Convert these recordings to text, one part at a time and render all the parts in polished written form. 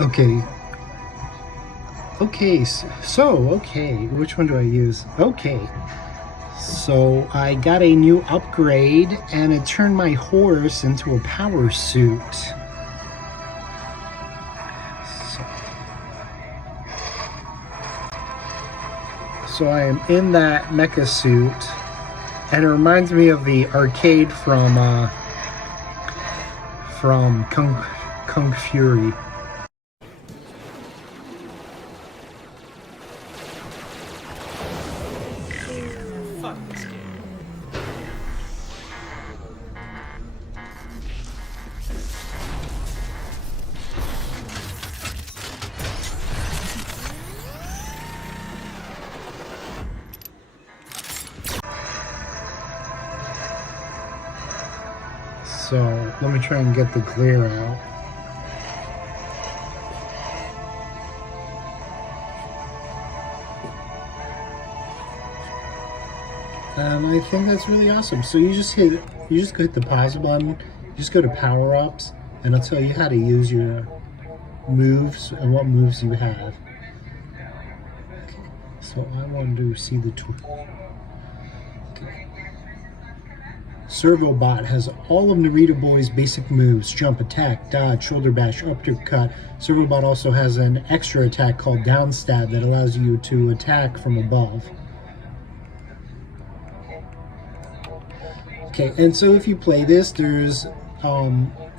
Okay. Okay, which one do I use? Okay. So I got a new upgrade and it turned my horse into a power suit. So I am in that mecha suit, and it reminds me of the arcade from Kung Fury. Fuck this game. So let me try and get the glare out. And I think that's really awesome. So you just hit the pause button, you just go to power ups, and it'll tell you how to use your moves and what moves you have. Okay, so I wanted to see the tool. Okay. Servobot has all of NaritaBoy's basic moves: jump, attack, dodge, shoulder bash, uppercut. Servobot also has an extra attack called down stab that allows you to attack from above. Okay, and so if you play this, there's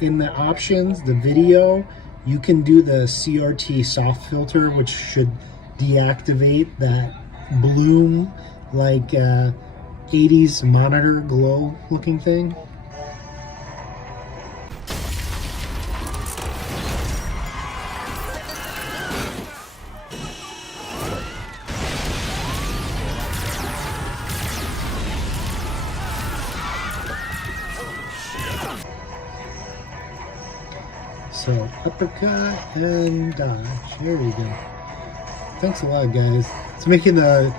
in the options, the video, you can do the CRT soft filter, which should deactivate that bloom like 80s monitor glow looking thing. So uppercut and dodge. There we go. Thanks a lot, guys. It's making the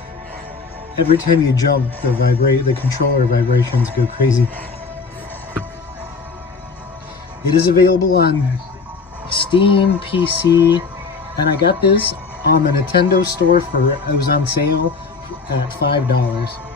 every time you jump, the controller vibrations go crazy. It is available on Steam, PC, and I got this on the Nintendo store it was on sale at $5.